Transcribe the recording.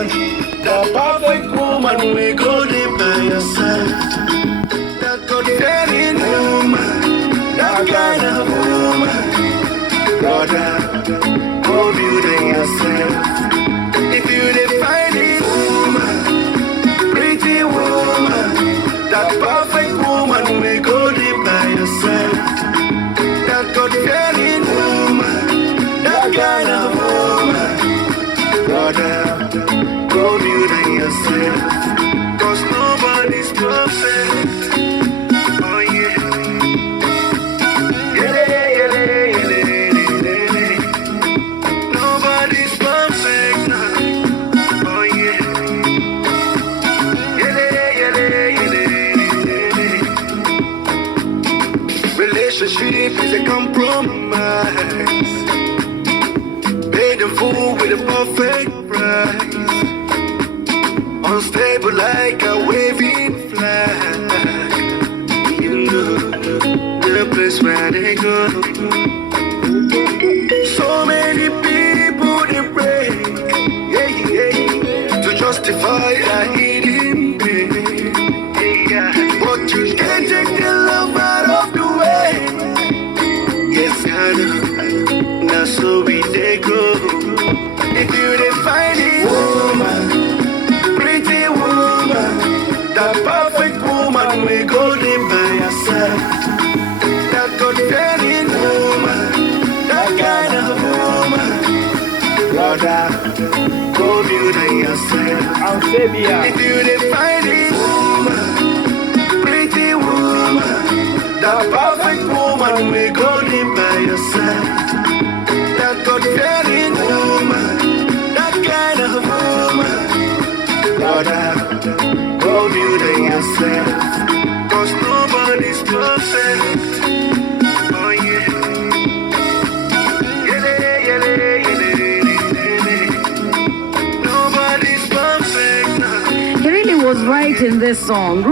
woman, the perfect woman, we go there by your side. That God-fearing woman, that kind of woman. Brother, go build it yourself. If you define it, woman, pretty woman, that perfect woman, we go there by your side. That God-fearing woman, that kind of woman. Brother, go build it yourself. 'Cause nobody's perfect. Oh yeah. Nobody's perfect now. Oh yeah. Relationship is a compromise. Paid in full with a perfect price. Unstable like a waving flag. You know the place where they go. So many people they pray, yeah, yeah, to justify a hidden pain. Yeah. But you can't take the love out of the way. Yes, I know. Now so we they go. If you define it, woman, pretty woman, that perfect woman, we go there by your side. That God-fearing woman, that kind of woman. Brother, go build it yourself. If you define it, woman, pretty woman, that perfect woman, we go there by your side. That God-fearing woman, that kind of woman. Brother, go build it yourself. 'Cause nobody's perfect. Oh yeah. Nobody's perfect now. He really was right in this song.